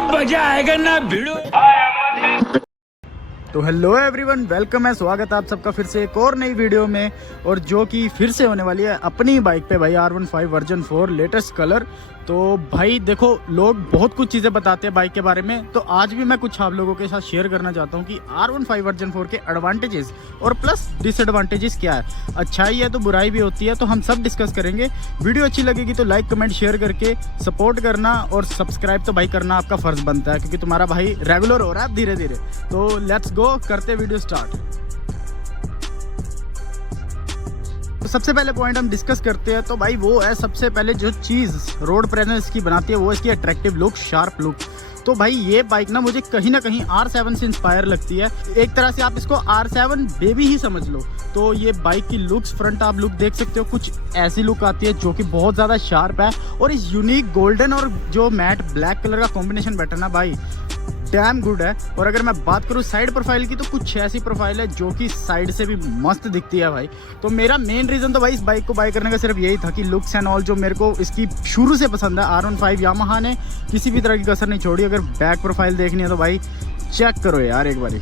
मजा आएगा ना भिड़ो। तो हेलो एवरीवन, वेलकम है, स्वागत है आप सबका फिर से एक और नई वीडियो में। और जो कि फिर से होने वाली है अपनी बाइक पे भाई R15 वर्जन 4 लेटेस्ट कलर। तो भाई देखो, लोग बहुत कुछ चीज़ें बताते हैं बाइक के बारे में, तो आज भी मैं कुछ आप लोगों के साथ शेयर करना चाहता हूँ कि R15 वर्जन 4 के एडवांटेजेस और प्लस डिसएडवांटेजेस क्या है। अच्छाई है तो बुराई भी होती है, तो हम सब डिस्कस करेंगे। वीडियो अच्छी लगेगी तो लाइक कमेंट शेयर करके सपोर्ट करना, और सब्सक्राइब तो भाई करना आपका फ़र्ज़ बनता है, क्योंकि तुम्हारा भाई रेगुलर हो रहा है धीरे धीरे। तो लेट्स गो, करते वीडियो स्टार्ट। तो सबसे पहले पॉइंट हम डिस्कस करते हैं, तो भाई वो है सबसे पहले जो चीज़ रोड प्रेजेंस की बनाती है वो इसकी अट्रैक्टिव लुक, शार्प लुक। तो भाई ये बाइक ना मुझे कहीं ना कहीं R7 से इंस्पायर लगती है। एक तरह से आप इसको R7 बेबी ही समझ लो। तो ये बाइक की लुक्स, फ्रंट आप लुक देख सकते हो, कुछ ऐसी लुक आती है जो कि बहुत ज़्यादा शार्प है। और इस यूनिक गोल्डन और जो मैट ब्लैक कलर का कॉम्बिनेशन बैठा ना भाई, डैम गुड है। और अगर मैं बात करूँ साइड प्रोफाइल की, तो कुछ ऐसी प्रोफाइल है जो कि साइड से भी मस्त दिखती है भाई। तो मेरा मेन रीज़न तो भाई इस बाइक को बाय करने का सिर्फ यही था कि लुक्स एंड ऑल जो मेरे को इसकी शुरू से पसंद है। R15 यामाहा ने किसी भी तरह की कसर नहीं छोड़ी। अगर बैक प्रोफाइल देखनी है तो भाई चेक करो यार एक बारी।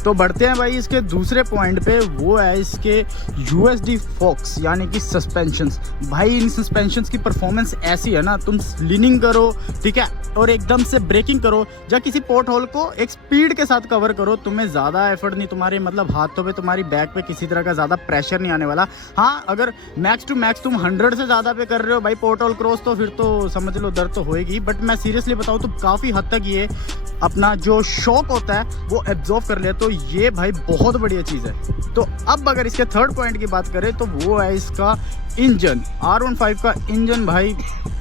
तो बढ़ते हैं भाई इसके दूसरे पॉइंट पे, वो है इसके USD फोक्स यानी कि सस्पेंशंस। भाई इन सस्पेंशंस की परफॉर्मेंस ऐसी है ना, तुम लीनिंग करो ठीक है, और एकदम से ब्रेकिंग करो या किसी पोर्ट होल को एक स्पीड के साथ कवर करो, तुम्हें ज़्यादा एफर्ट नहीं, तुम्हारे मतलब हाथों पे, तुम्हारी बैक पे किसी तरह का ज़्यादा प्रेशर नहीं आने वाला। हाँ, अगर मैक्स टू मैक्स तुम 100 से ज़्यादा पे कर रहे हो भाई पोर्ट होल क्रॉस, तो फिर तो समझ लो दर्द तो होएगी। बट मैं सीरियसली बताऊँ तो काफ़ी हद तक ये अपना जो शॉक होता है वो एब्जॉर्व कर लिया। तो ये भाई बहुत बढ़िया चीज़ है। तो अब अगर इसके थर्ड पॉइंट की बात करें तो वो है इसका इंजन। R15 का इंजन भाई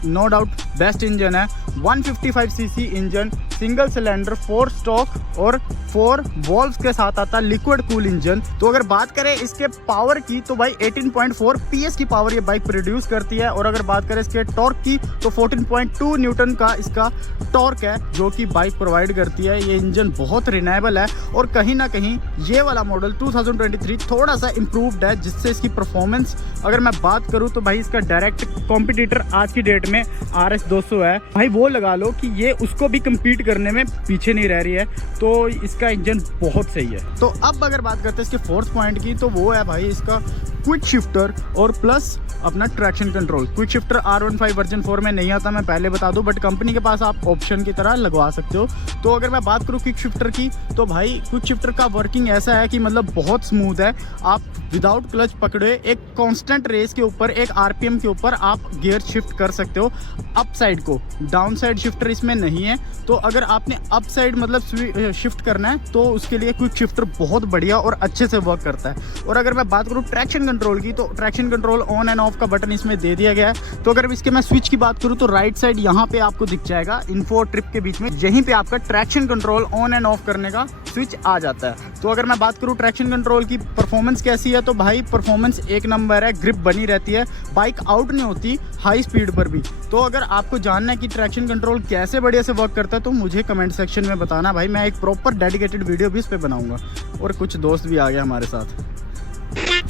नो डाउट बेस्ट इंजन है। 155 CC engine, single cylinder, 4 stock और 4 वॉल्व्स के साथ आता लिक्विड कूल इंजन। तो अगर बात करें इसके पावर की तो भाई 18.4 PS की पावर ये बाइक प्रोड्यूस करती है। और अगर बात करें इसके टॉर्क की तो 14.2 न्यूटन का इसका टॉर्क है जो कि बाइक प्रोवाइड करती है। ये इंजन बहुत रिलायबल है, और कहीं ना कहीं ये वाला मॉडल 2023 थोड़ा सा इम्प्रूव्ड है, जिससे इसकी परफॉर्मेंस अगर मैं बात करूँ तो भाई इसका डायरेक्ट कॉम्पिटिटर आज की डेट में RS 200 है। भाई वो लगा लो कि ये उसको भी कम्पीट करने में पीछे नहीं रह रही है। तो इसका इंजन बहुत सही है। तो अब अगर बात करते हैं इसके फोर्थ पॉइंट की, तो वो है भाई इसका क्विक शिफ्टर और प्लस अपना traction control. Quick shifter R15 version 4 में नहीं आता, मैं पहले बता दूं, बट कंपनी के पास आप ऑप्शन की तरह लगवा सकते हो। तो अगर मैं बात करूं क्विक शिफ्टर की, तो भाई क्विक शिफ्टर का वर्किंग ऐसा है कि मतलब बहुत स्मूथ है। आप विदाउट क्लच पकड़े एक कांस्टेंट रेस के ऊपर, एक RPM के ऊपर आप गियर शिफ्ट कर सकते हो अप साइड को। डाउन साइड शिफ्टर इसमें नहीं है। तो अगर आपने अप साइड मतलब शिफ्ट करना है तो उसके लिए क्विक शिफ्टर बहुत बढ़िया और अच्छे से वर्क करता है। और अगर मैं बात करूँ ट्रैक्शन कंट्रोल की, तो traction control on end of का बटन इसमें दे दिया गया है। तो अगर इसके मैं स्विच की बात करूँ तो राइट साइड यहाँ पे आपको दिख जाएगा, इन्फो ट्रिप के बीच में, यहीं पे आपका traction control on end of करने का स्विच आ जाता है। तो अगर मैं बात करूँ ट्रैक्शन कंट्रोल की परफॉर्मेंस कैसी है, तो भाई परफॉर्मेंस एक नंबर है, ग्रिप बनी रहती है, बाइक आउट नहीं होती हाई स्पीड पर भी। तो अगर आपको जानना है कि ट्रैक्शन कंट्रोल कैसे बढ़िया से वर्क करता है तो मुझे कमेंट सेक्शन में बताना भाई, मैं एक प्रॉपर डेडिकेटेड वीडियो भी इस पर बनाऊंगा। और कुछ दोस्त भी आ गए हमारे साथ।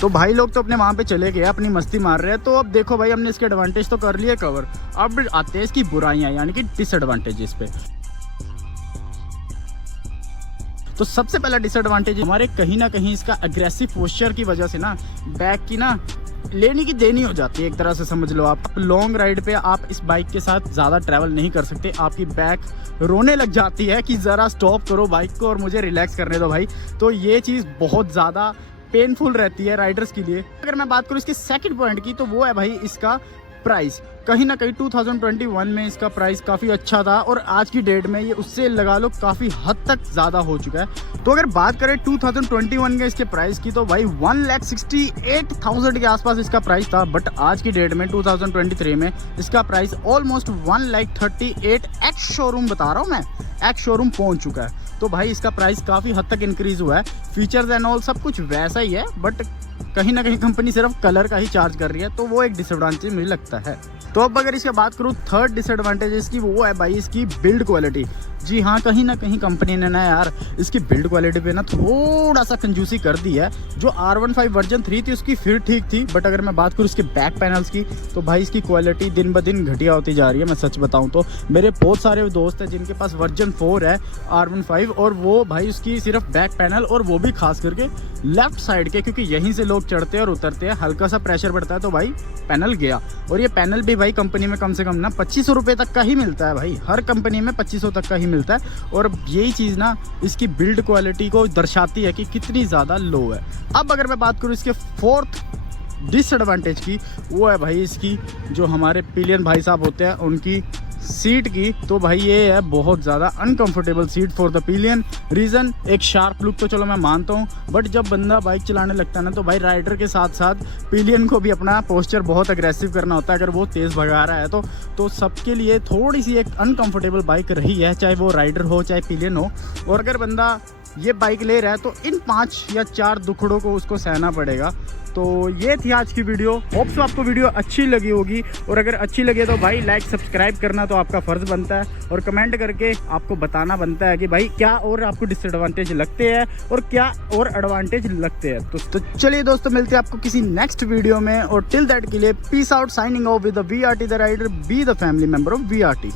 तो भाई लोग तो अपने वहाँ पे चले गए, अपनी मस्ती मार रहे हैं। तो अब देखो भाई, हमने इसके एडवांटेज तो कर लिए कवर, अब आते हैं इसकी बुराइयाँ यानी कि डिसएडवांटेजेस पे। तो सबसे पहला डिसएडवांटेज हमारे कहीं ना कहीं इसका अग्रेसिव पोस्चर की वजह से ना बैक की ना लेनी की देनी हो जाती है, एक तरह से समझ लो आप। लॉन्ग राइड पे आप इस बाइक के साथ ज़्यादा ट्रैवल नहीं कर सकते, आपकी बैक रोने लग जाती है कि ज़रा स्टॉप करो बाइक को और मुझे रिलैक्स करने दो भाई। तो ये चीज़ बहुत ज़्यादा पेनफुल रहती है राइडर्स के लिए। अगर मैं बात करूँ इसके सेकंड पॉइंट की, तो वो है भाई इसका प्राइस। कहीं ना कहीं 2021 में इसका प्राइस काफ़ी अच्छा था, और आज की डेट में ये उससे लगा लो काफ़ी हद तक ज़्यादा हो चुका है। तो अगर बात करें 2021 के इसके प्राइस की, तो भाई 1,68,000 के आसपास इसका प्राइस था। बट आज की डेट में 2023 में इसका प्राइस ऑलमोस्ट 1,38,000 एक्स शोरूम बता रहा हूँ मैं, एक्स शोरूम पहुँच चुका है। तो भाई इसका प्राइस काफ़ी हद तक इंक्रीज़ हुआ है। फीचर्स एंड ऑल सब कुछ वैसा ही है, बट कहीं ना कहीं कंपनी सिर्फ कलर का ही चार्ज कर रही है, तो वो एक डिसएडवांटेज मुझे लगता है। तो अब अगर इसकी बात करूँ थर्ड डिसएडवांटेज इसकी, वो है भाई इसकी बिल्ड क्वालिटी। जी हाँ, कहीं ना कहीं कंपनी ने ना यार इसकी बिल्ड क्वालिटी पे ना थोड़ा सा कंजूसी कर दी है। जो R15 वर्जन 3 थी उसकी फिर ठीक थी, बट अगर मैं बात करूँ इसके बैक पैनल्स की तो भाई इसकी क्वालिटी दिन ब दिन घटिया होती जा रही है। मैं सच बताऊँ तो मेरे बहुत सारे दोस्त हैं जिनके पास वर्जन 4 है R15, और वो भाई उसकी सिर्फ बैक पैनल, और वो भी खास करके लेफ्ट साइड के, क्योंकि यहीं से लोग चढ़ते हैं और उतरते हैं, हल्का सा प्रेशर बढ़ता है तो भाई पैनल गया। और ये पैनल भी भाई कंपनी में कम से कम ना 2500 रुपये तक का ही मिलता है भाई, हर कंपनी में 2500 तक का ही मिलता है। और यही चीज़ ना इसकी बिल्ड क्वालिटी को दर्शाती है कि कितनी ज़्यादा लो है। अब अगर मैं बात करूँ इसके फोर्थ डिसएडवांटेज की, वो है भाई इसकी जो हमारे पिलियन भाई साहब होते हैं उनकी सीट की। तो भाई ये है बहुत ज़्यादा uncomfortable seat for the pillion. Reason एक शार्प लुक तो चलो मैं मानता हूँ, बट जब बंदा बाइक चलाने लगता है ना तो भाई राइडर के साथ साथ पिलियन को भी अपना पोस्चर बहुत अग्रेसिव करना होता है। अगर वो तेज़ भगा रहा है तो सबके लिए थोड़ी सी एक अनकंफर्टेबल बाइक रही है, चाहे वो राइडर हो चाहे पिलियन हो। और अगर बंदा ये बाइक ले रहा है तो इन 5 या 4 दुखड़ों को उसको सहना पड़ेगा। तो ये थी आज की वीडियो। होप सो आपको वीडियो अच्छी लगी होगी, और अगर अच्छी लगे तो भाई लाइक सब्सक्राइब करना तो आपका फ़र्ज़ बनता है, और कमेंट करके आपको बताना बनता है कि भाई क्या और आपको डिसएडवांटेज लगते हैं और क्या और एडवांटेज लगते हैं। तो चलिए दोस्तों, मिलते हैं आपको किसी नेक्स्ट वीडियो में, और टिल दैट के लिए peace out, signing off with the VRT the rider, be the family member of VRT।